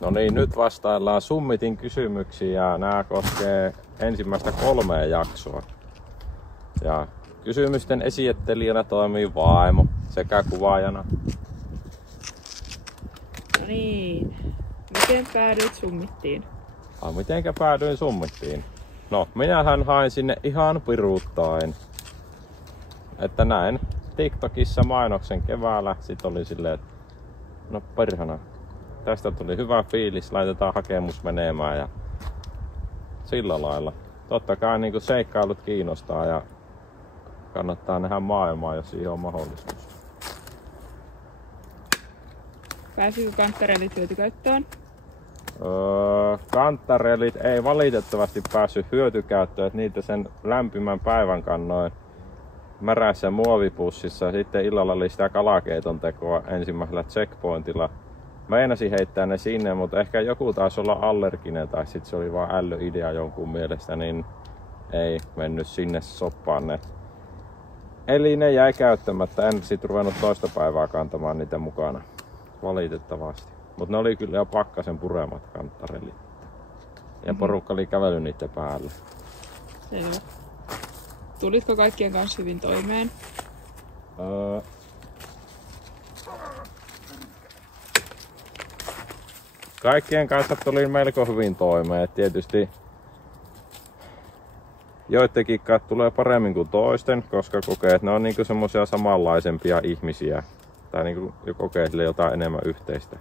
No niin, nyt vastaillaan Summitin kysymyksiin ja nämä koskee ensimmäistä 3 jaksoa. Ja kysymysten esittelijänä toimii vaimo sekä kuvaajana. No niin, miten päädyit Summittiin? Mitenkä päädyin Summittiin? No, minähän hain sinne ihan piruuttaen. Että näin TikTokissa mainoksen keväällä, sit oli silleen, että no perhana, tästä tuli hyvä fiilis, laitetaan hakemus menemään ja sillä lailla. Totta kai niin seikkailut kiinnostaa ja kannattaa nähdä maailmaa, jos siihen on mahdollisuus. Pääsikö kanttarelit hyötykäyttöön? Kanttarelit ei valitettavasti päässyt hyötykäyttöön, että niitä sen lämpimän päivän kannoin märässä muovipussissa. Sitten illalla oli sitä kalakeiton tekoa ensimmäisellä checkpointilla. Meinasin heittää ne sinne, mutta ehkä joku taisi olla allerginen tai sitten se oli vaan ällöidea jonkun mielestä, niin ei mennyt sinne soppaan ne. Eli ne jäi käyttämättä, en sit ruvennut toista päivää kantamaan niitä mukana. Valitettavasti. Mutta ne oli kyllä jo pakkasen puremat kanttarelit. Ja porukka oli kävellyt niiden päälle. Selvä. Tulitko kaikkien kanssa hyvin toimeen? Kaikkien kanssa tuli melko hyvin toimeen. Et tietysti joittekin tulee paremmin kuin toisten, koska kokee, että ne on niinku semmosia samanlaisempia ihmisiä. Tai niinku kokee sille jotain enemmän yhteistä.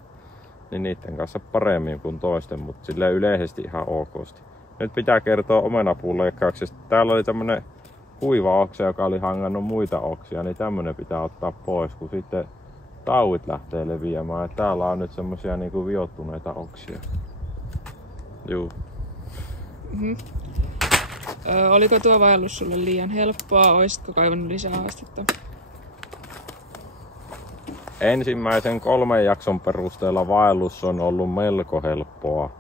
Niin niiden kanssa paremmin kuin toisten, mutta silleen yleisesti ihan okosti. Nyt pitää kertoa omenapuun leikkauksesta. Täällä oli tämmönen kuiva oksa, joka oli hangannut muita oksia, niin tämmönen pitää ottaa pois, kun sitten tauit lähtee leviämään. Et täällä on nyt semmosia niinku viottuneita oksia. Juu. Oliko tuo vaellus sulle liian helppoa? Olisitko kaivannut lisää haastetta? Ensimmäisen 3 jakson perusteella vaellus on ollut melko helppoa.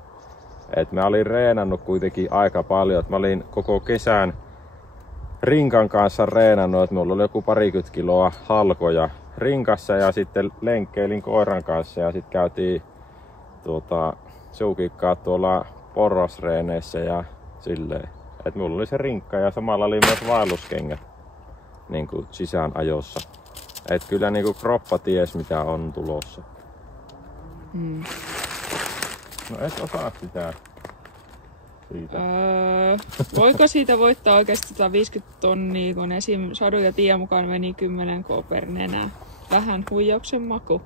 Et mä olin reenannut kuitenkin aika paljon. Et mä olin koko kesän rinkan kanssa reenannut, että mulla oli joku 20 kiloa halkoja rinkassa ja sitten lenkkeilin koiran kanssa ja sitten käytiin suukikkaa tuolla porrasreeneissä ja silleen. Et mulla oli se rinkka ja samalla oli myös vaelluskengät niin kuin sisään ajossa. Et kyllä niinku kroppa ties mitä on tulossa. No et osaa sitä. Siitä. Voiko siitä voittaa oikeasti 150 tonnia, kun esim. Sadu ja Tiia mukaan meni 10 per nenä? Vähän huijauksen maku.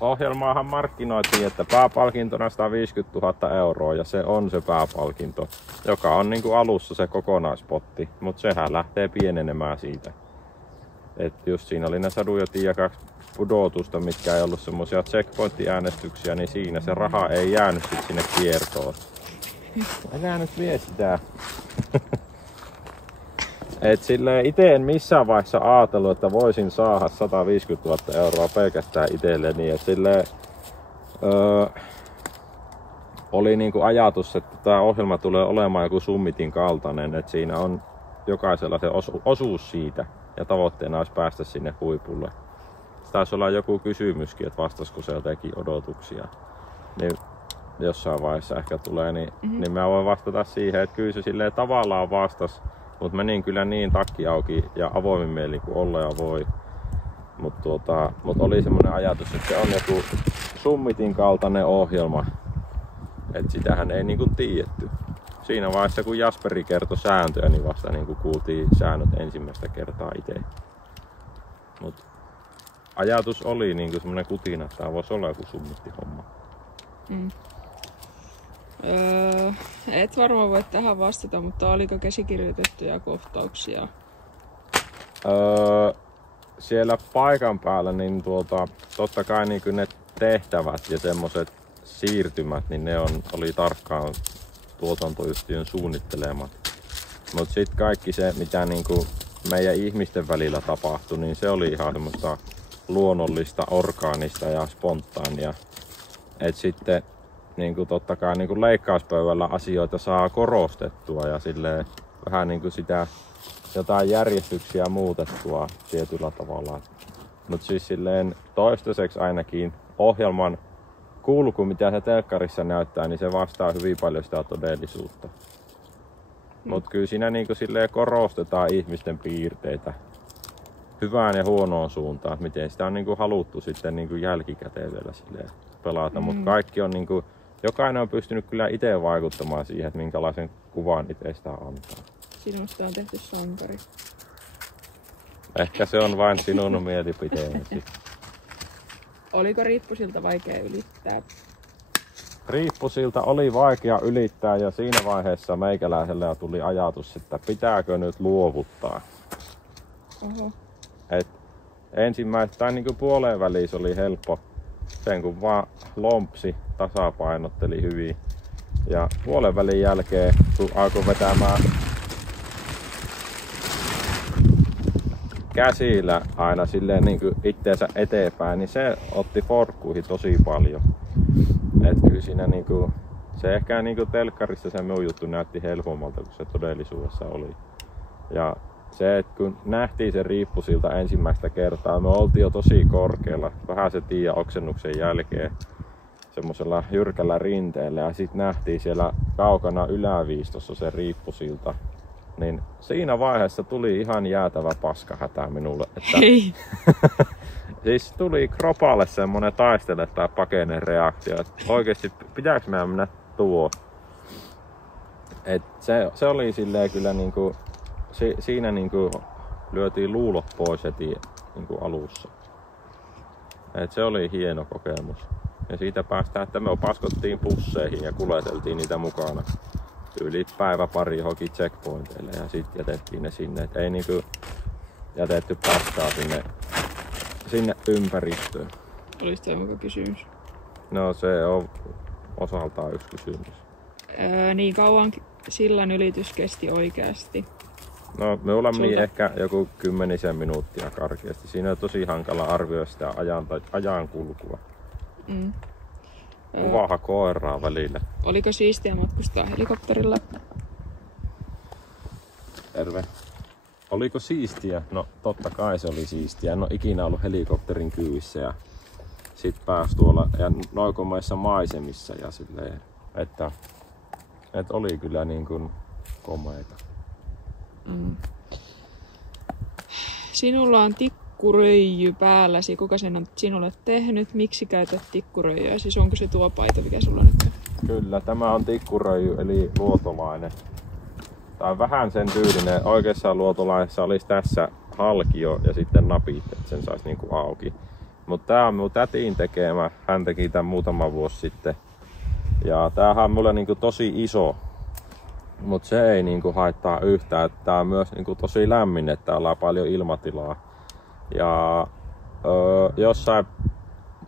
Ohjelmaahan markkinoitiin, että pääpalkintona 150 000 euroa ja se on se pääpalkinto, joka on niinku alussa se kokonaispotti, mutta sehän lähtee pienenemään siitä. Et just siinä oli ne Sadu ja Tiia 2 pudotusta, mitkä ei ollut semmosia checkpoint-äänestyksiä, niin siinä se raha ei jäänyt sit sinne kiertoon. Älä nyt vie sitä. Et silleen ite en missään vaiheessa ajatellut, että voisin saada 150 000 euroa pelkästään itselleni. Et silleen oli niinku ajatus, että tää ohjelma tulee olemaan joku Summitin kaltainen, että siinä on jokaisella se osuus siitä. Ja tavoitteena olisi päästä sinne huipulle. Taisi olla joku kysymyskin, että vastasiko se jotenkin odotuksia. Niin jossain vaiheessa ehkä tulee, niin mä voin vastata siihen, että kyllä se silleen tavallaan vastas. Mutta menin kyllä niin takki auki ja avoimin mieli kuin olla ja voi. Mutta oli semmoinen ajatus, että se on joku Summitin kaltainen ohjelma. Että sitähän ei niinku tiedetty. Siinä vaiheessa kun Jasperi kertoi sääntöjä, niin vasta niin kuultiin säännöt ensimmäistä kertaa itse. Mut ajatus oli niin semmoinen kutina, että tämä voisi olla joku Summitti-homma. Et varmaan voi tähän vastata, mutta oliko käsikirjoitettuja kohtauksia? Siellä paikan päällä niin totta kai niin ne tehtävät ja semmoiset siirtymät, niin ne oli tarkkaan tuotantoyhtiön suunnittelemat. Mutta sitten kaikki se, mitä niinku meidän ihmisten välillä tapahtui, niin se oli ihan semmoista luonnollista, orgaanista ja spontaania. Et sitten niinku totta kai niinku leikkauspöydällä asioita saa korostettua ja silleen vähän niinku sitä jotain järjestyksiä muutettua tietyllä tavalla. Mutta siis silleen toistaiseksi ainakin ohjelman kulku, mitä se telkkarissa näyttää, niin se vastaa hyvin paljon sitä todellisuutta. Mutta kyllä siinä niinku silleen korostetaan ihmisten piirteitä hyvään ja huonoon suuntaan, miten sitä on niinku haluttu sitten niinku jälkikäteen vielä silleen pelata. Mutta kaikki on niinku, jokainen on pystynyt kyllä itse vaikuttamaan siihen, että minkälaisen kuvan itsestä antaa. Sinusta on tehty sankari. Ehkä se on vain sinun mielipiteesi. Oliko Riippusilta vaikea ylittää? Riippusilta oli vaikea ylittää ja siinä vaiheessa meikäläisellä tuli ajatus, että pitääkö nyt luovuttaa. Oho. Ensimmäistä tai niinku puoleen väliin oli helppo. Sen kun vaan lompsi, tasapainotteli hyvin. Ja puolen välin jälkeen kun alkoi vetämään käsillä aina silleen niinku itteensä eteenpäin, niin se otti forkkuihin tosi paljon. Et kyllä siinä niinku, se ehkä niinku telkkarissa se minun juttu näytti helpommalta kuin se todellisuudessa oli. Ja se, että kun nähtiin se Riippusilta ensimmäistä kertaa, me oltiin jo tosi korkealla, vähän se Tiian oksennuksen jälkeen, semmoisella jyrkällä rinteellä, ja sitten nähtiin siellä kaukana yläviistossa se Riippusilta. Niin siinä vaiheessa tuli ihan jäätävä paskahätä minulle. Että siis tuli kropalle semmonen taistele tai pakene reaktio, että oikeesti pitääkö meidän mennä tuo. Et se oli silleen kyllä niinku, siinä niinku lyötiin luulot pois heti niinku alussa. Et se oli hieno kokemus. Ja siitä päästään, että me paskottiin busseihin ja kuljeteltiin niitä mukana. Yli päivä pari johonkin checkpointeille ja sitten jätettiin ne sinne. Et ei niinku jätetty paskaa sinne ympäristöön. Olis toi muka kysymys? No se on osaltaan yksi kysymys. Niin kauan sillan ylitys kesti oikeasti? No minulla meni ehkä joku 10 minuuttia karkeasti. Siinä on tosi hankala arvioida sitä ajan kulkua. Kuvaha koiraa välillä. Oliko siistiä matkustaa helikopterilla? Terve. Oliko siistiä? No totta kai se oli siistiä. En ole ikinä ollut helikopterin kyyvissä ja sit pääsi tuolla ja noikomaissa maisemissa ja silleen, että oli kyllä niin kuin komeita. Sinulla on tikkuröijy päälläsi. Kuka sen on sinulle tehnyt? Miksi käytät tikkuröijyä? Siis onko se tuo paita, mikä sulla nyt on? Kyllä, tämä on tikkuröijy eli luotolainen. Tää on vähän sen tyylinen. Oikeassa luotolaisessa olisi tässä halkio ja sitten napit, että sen saisi niinku auki. Mutta tää on mun tätiin tekemä. Hän teki tän muutama vuosi sitten. Ja tämähän on mulle niinku tosi iso. Mutta se ei niinku haittaa yhtään. Tää on myös niinku tosi lämmin, että täällä on paljon ilmatilaa. Ja jossain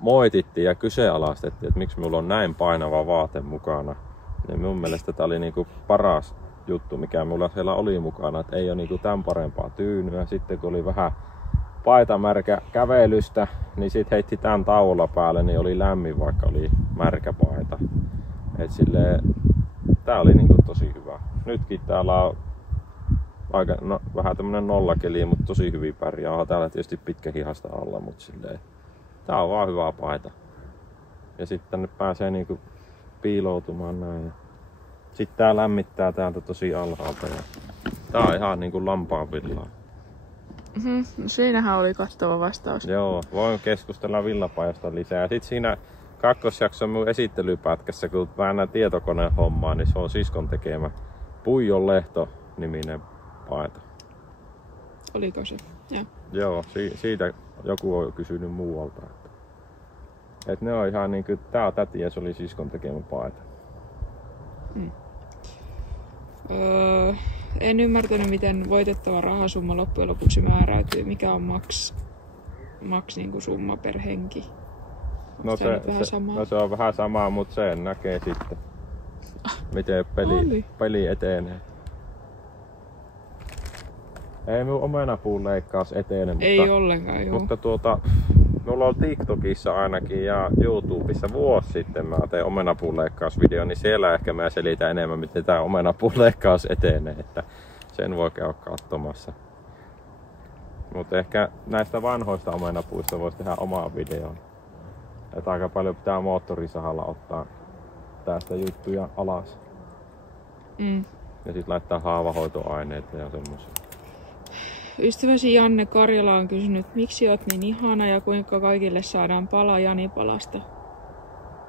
moitittiin ja kyseenalaistettiin, että miksi mulla on näin painava vaate mukana. Niin mun mielestä tää oli niinku paras juttu, mikä mulla siellä oli mukana. Et ei ole niinku tämän parempaa tyynyä. Sitten kun oli vähän paitamärkä kävelystä, niin sit heitti tän tauolla päälle, niin oli lämmin, vaikka oli märkä paita. Et silleen, tää oli niinku tosi hyvä. Nytkin täällä on vähän tämmönen nollakeli, mutta tosi hyvin pärjää. Onhan täällä tietysti pitkä hihasta alla, mutta silleen, tää on vaan hyvä paita. Ja sitten tänne pääsee niinku piiloutumaan näin. Sitten tää lämmittää täältä tosi alhaalta. Ja tää on ihan niinku lampaanvillaa. No siinähän oli kattava vastaus. Joo, voin keskustella villapaijasta lisää. Ja sit siinä kakkosjakson mun esittelypätkässä, kun väännän tietokoneen hommaa, niin se on siskon tekemä Puijon Lehto-niminen paita. Oliko se? Joo, siitä joku on kysynyt muualta. Et ne on ihan niinku, tää on täti ja se oli siskon tekemä paita. En ymmärtänyt, miten voitettava rahasumma loppujen lopuksi määräytyy. Mikä on max niin kuin summa per henki? No se on vähän samaa, mutta sen näkee sitten, miten peli etenee. Ei minun omenapuun leikkaus etene, ei ollenkaan, joo. Mutta mulla on TikTokissa ainakin ja YouTubessa vuosi sitten mä tein omenapuun leikkausvideo, niin siellä ehkä mä selitän enemmän, miten tää omenapuun leikkaus etenee, että sen voi käydä katsomassa. Mutta ehkä näistä vanhoista omenapuista voisi tehdä omaa videon. Että aika paljon pitää moottorisahalla ottaa tästä juttuja alas. Ja sit laittaa haavahoitoaineita ja semmosia. Ystäväsi Janne Karjala on kysynyt, miksi oot niin ihana ja kuinka kaikille saadaan pala Janipalasta.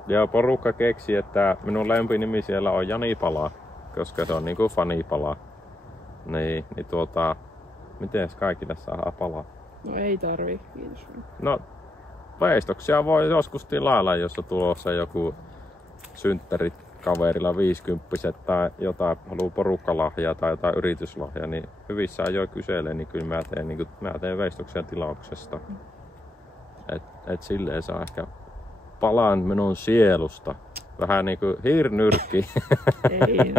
Ja porukka keksi, että minun lempinimi siellä on Janipala, koska se on niinku fanipala. Niin miten kaikille saadaan palaa? No ei tarvii, kiitos. No, veistoksia voi joskus tilailla, jos on tulossa joku synttärit kaverilla 50 tai jotain haluu porukkalahjaa tai jotain yrityslahjaa, niin hyvissä ajoin kyselee, niin kyllä mä teen veistoksia tilauksesta. Et silleen saa ehkä palaan minun sielusta. Vähän niinku hiirnyrkki. Ei.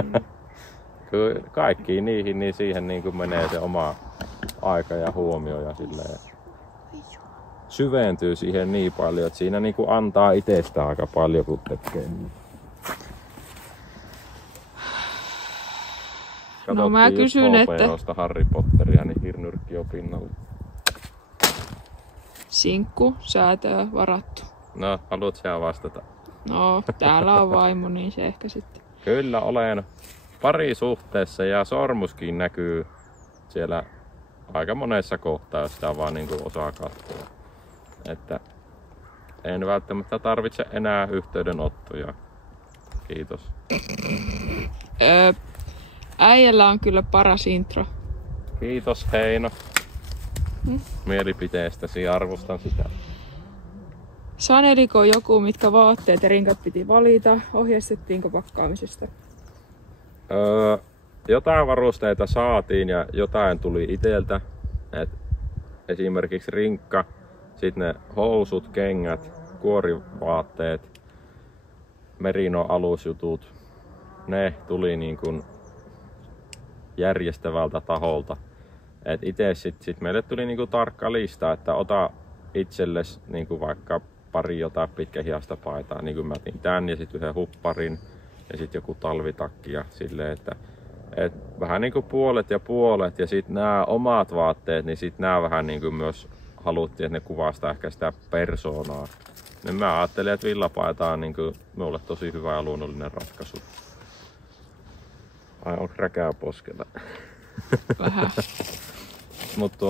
Kaikkiin niihin, niin siihen niinku menee se oma aika ja huomio ja silleen syventyy siihen niin paljon, että siinä niinku antaa itsestään aika paljon, kun tekee niin. No mä kysyn, että Harry Potteria, niin hirnyrkki on pinnalla. Sinkku, säätöä varattu. No, haluat sä vastata? No, täällä on vaimo, niin se ehkä sitten. Kyllä olen parisuhteessa ja sormuskin näkyy siellä aika monessa kohtaa, jos sitä vaan niinku osaa katsoa. Että en välttämättä tarvitse enää yhteydenottoja. Kiitos. Äijällä on kyllä paras intro. Kiitos Heino. Mielipiteestäsi, arvostan sitä. Saneliko joku, mitkä vaatteet ja rinkat piti valita? Ohjeistettiinko pakkaamisesta? Jotain varusteita saatiin ja jotain tuli iteltä. Esimerkiksi rinkka, sitten ne housut, kengät, kuorivaatteet, merino-alusjutut. Ne tuli niin kuin järjestävältä taholta. Et itse sit meille tuli niinku tarkka lista, että ota itsellesi niinku vaikka pari jotain pitkähiasta paitaa, niin kuin mä otin tän ja sitten yhden hupparin ja sitten joku talvitakki ja silleen, että vähän niinku puolet ja puolet ja sitten nämä omat vaatteet, niin sitten nämä vähän niinku myös haluttiin, että ne kuvastaa ehkä sitä persoonaa. Niin mä ajattelin, että villapaita on niinku minulle tosi hyvä ja luonnollinen ratkaisu. Ai onko räkää poskella? Vähän. Mutta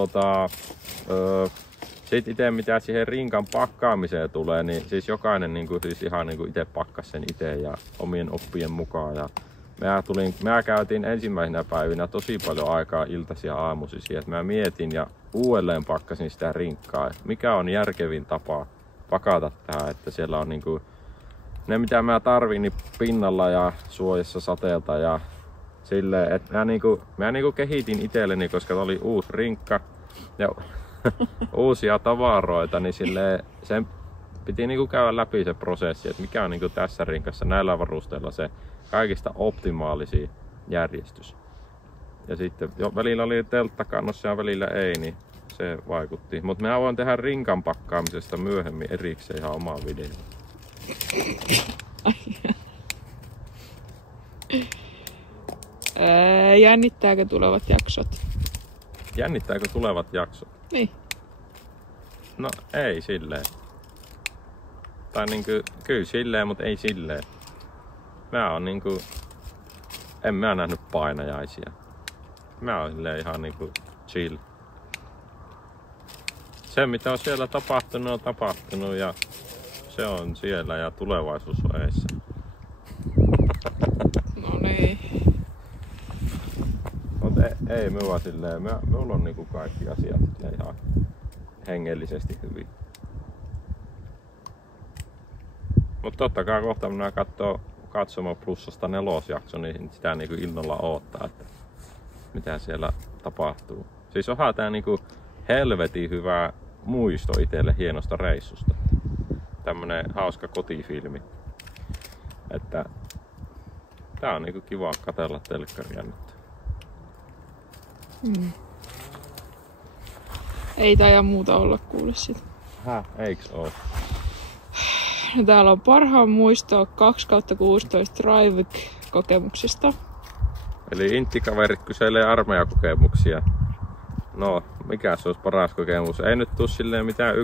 sit ite mitä siihen rinkan pakkaamiseen tulee, niin siis jokainen niinku, siis ihan niinku ite pakkasi sen ite ja omien oppien mukaan. Ja mä käytin ensimmäisenä päivinä tosi paljon aikaa iltaisin ja aamuisin siihen, että mä mietin ja uudelleen pakkasin sitä rinkkaa, että mikä on järkevin tapa pakata tähän, että siellä on niinku ne mitä mä tarvin niin pinnalla ja suojassa sateelta ja silleen, että mä niinku kehitin itselleni, koska oli uusi rinkka ja uusia tavaroita, niin silleen sen piti niinku käydä läpi se prosessi, että mikä on niinku tässä rinkassa näillä varusteilla se kaikista optimaalisin järjestys. Ja sitten jo välillä oli telttakannossa ja välillä ei, niin se vaikutti. Mutta mä voin tehdä rinkan pakkaamisesta myöhemmin erikseen ihan omaa videoa. Jännittääkö tulevat jaksot? Jännittääkö tulevat jaksot? Niin. No ei silleen. Tai niinku, kyllä silleen, mutta ei silleen. Mä oon niinku, en mä nähnyt painajaisia. Mä oon silleen ihan niinku chill. Se mitä on siellä tapahtunut on tapahtunut ja se on siellä ja tulevaisuus on edessä. No niin. Mutta ei me vaan silleen, minulla on niinku kaikki asiat ihan hengellisesti hyvin. Mutta totta kai kohta minä katsoo Katsomo Plussasta 4. jakso, niin sitä niinku innolla odottaa, että mitä siellä tapahtuu. Siis onhan tää niinku helvetin hyvä muisto itselle hienosta reissusta. Tämmönen hauska kotifilmi. Että tää on niinku kiva katsella telkkaria nyt. Ei taida muuta olla kuule sit. Eiks oo? No, täällä on parhaan muistoa 2/16 Raivik-kokemuksesta. Eli inttikaverit kyselee armeijakokemuksia. No, mikä se olisi paras kokemus? Ei nyt tuu silleen mitään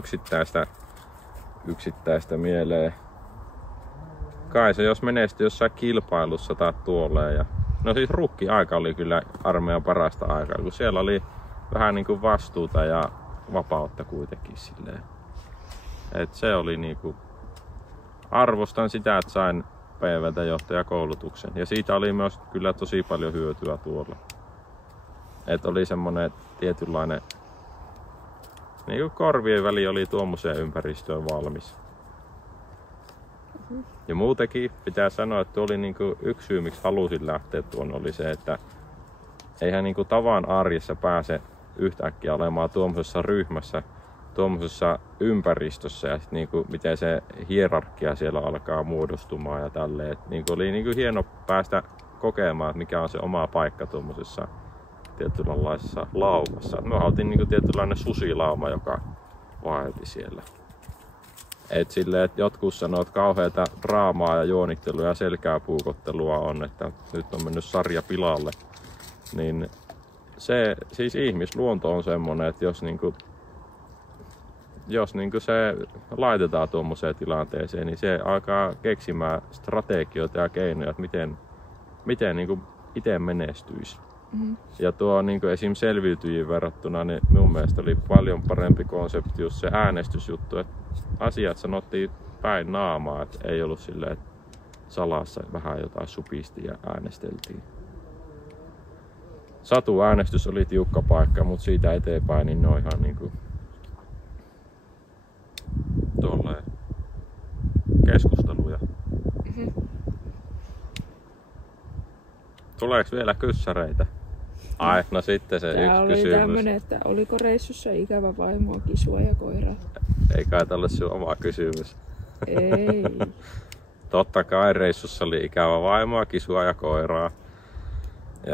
yksittäistä mieleen. Kai se jos menestyy jossain kilpailussa tai tuoleen. Ja... No siis rukki-aika oli kyllä armeijan parasta aikaa, kun siellä oli vähän niinku vastuuta ja vapautta kuitenkin silleen. Et se oli niinku... Arvostan sitä, että sain PV:ltä johtajakoulutuksen. Ja siitä oli myös kyllä tosi paljon hyötyä tuolla. Et oli semmonen tietynlainen... Niinku korvien väli oli tuommoiseen ympäristöön valmis. Ja muutenkin pitää sanoa, että oli niinku yksi syy, miksi halusin lähteä tuonne, oli se, että eihän niinku tavan arjessa pääse yhtäkkiä olemaan tuommoisessa ryhmässä, tuommoisessa ympäristössä ja sit niinku miten se hierarkia siellä alkaa muodostumaan ja tälleen. Et niinku oli niinku hieno päästä kokemaan, että mikä on se oma paikka tuommoisessa tietynlaisessa laumassa. Me oltiin niinku tietynlainen susilauma, joka vaelti siellä. Et silleen, että jotkut sanoo, että kauheata draamaa ja juonittelua ja selkääpuukottelua on, että nyt on mennyt sarja pilalle. Niin se, siis ihmisluonto on semmonen, että jos se laitetaan tuommoiseen tilanteeseen, niin se alkaa keksimään strategioita ja keinoja, että miten niinku itse menestyisi. Mm-hmm. Ja tuo niinku esim. Selviytyjiin verrattuna, niin mun mielestä oli paljon parempi konsepti just se äänestysjuttu, että asiat sanottiin päin naamaa, että ei ollut silleen, että salassa vähän jotain supisti ja äänesteltiin. Satu-äänestys oli tiukka paikka, mutta siitä eteenpäin niin ne on ihan niinku tolleen keskusteluja. Mm-hmm. Tuleeko vielä kyssäreitä? Ai, no sitten se tää yksi oli kysymys. Tämmönen, että oliko reissussa ikävä vaimoa, kisua ja koiraa? Ei kai tälle sun oma kysymys. Ei. Totta kai reissussa oli ikävä vaimoa, kisua ja koiraa.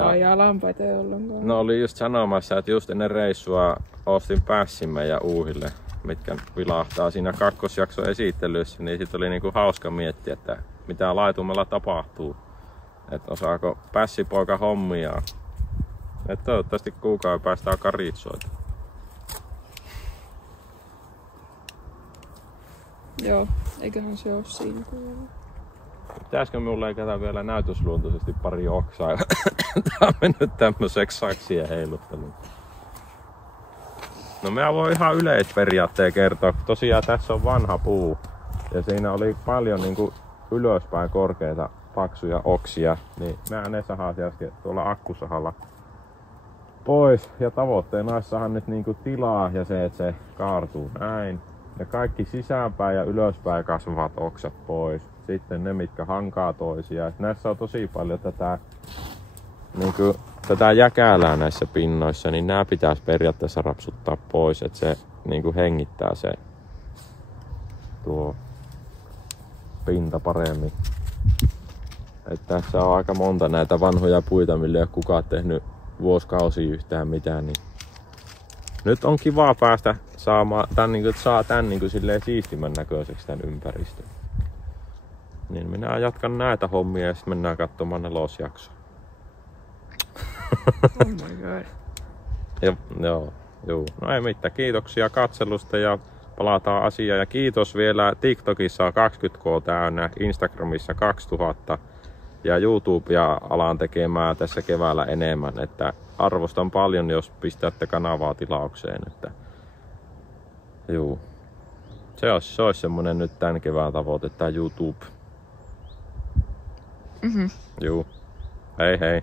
Ai lampaita ei ollenkaan. No oli just sanomassa, että just ennen reissua ostin pässimme ja uuhille, mitkä vilahtaa siinä kakkosjakson esittelyssä, niin sit oli niinku hauska miettiä, että mitä laitumella tapahtuu. Että osaako pässipoika hommia. Että toivottavasti kuukauden päästä alkaa riitsoita. Joo, eiköhän se oo siinä kuulla. Pitäisikö mulle leikata vielä näytösluontoisesti pari oksaa? Tää on mennyt tämmöseksi saksien heilutteluun. No mä voin ihan yleisperiaatteen kertoa. Tosiaan tässä on vanha puu. Ja siinä oli paljon niinku ylöspäin korkeita paksuja oksia. Niin mä ne sahasin äsken tuolla akkusahalla pois. Ja tavoitteena olisi saada nyt niinku tilaa ja se, että se kaartuu näin. Ja kaikki sisäänpäin ja ylöspäin kasvavat oksat pois. Sitten ne, mitkä hankaa toisiaan. Näissä on tosi paljon tätä jäkälää näissä pinnoissa, niin nämä pitäisi periaatteessa rapsuttaa pois, että se niinku hengittää se tuo pinta paremmin. Et tässä on aika monta näitä vanhoja puita, millä ei ole kukaan tehnyt vuosikausia yhtään mitään. Niin nyt on kiva päästä saamaan tän, niin että saa tän niin silleen siistimän näköiseksi tän ympäristön. Niin minä jatkan näitä hommia ja sitten mennään katsomaan nelosjaksoa. Oh my god. Joo. No ei mitään. Kiitoksia katselusta ja palataan asiaan. Ja kiitos vielä. TikTokissa on 20k täynnä, Instagramissa 2000 ja YouTubea alan tekemään tässä keväällä enemmän. Että arvostan paljon, jos pistätte kanavaa tilaukseen. Että juu. Se olisi semmonen nyt tän kevään tavoite, tää YouTube. Mhm. Juu. Hei hei.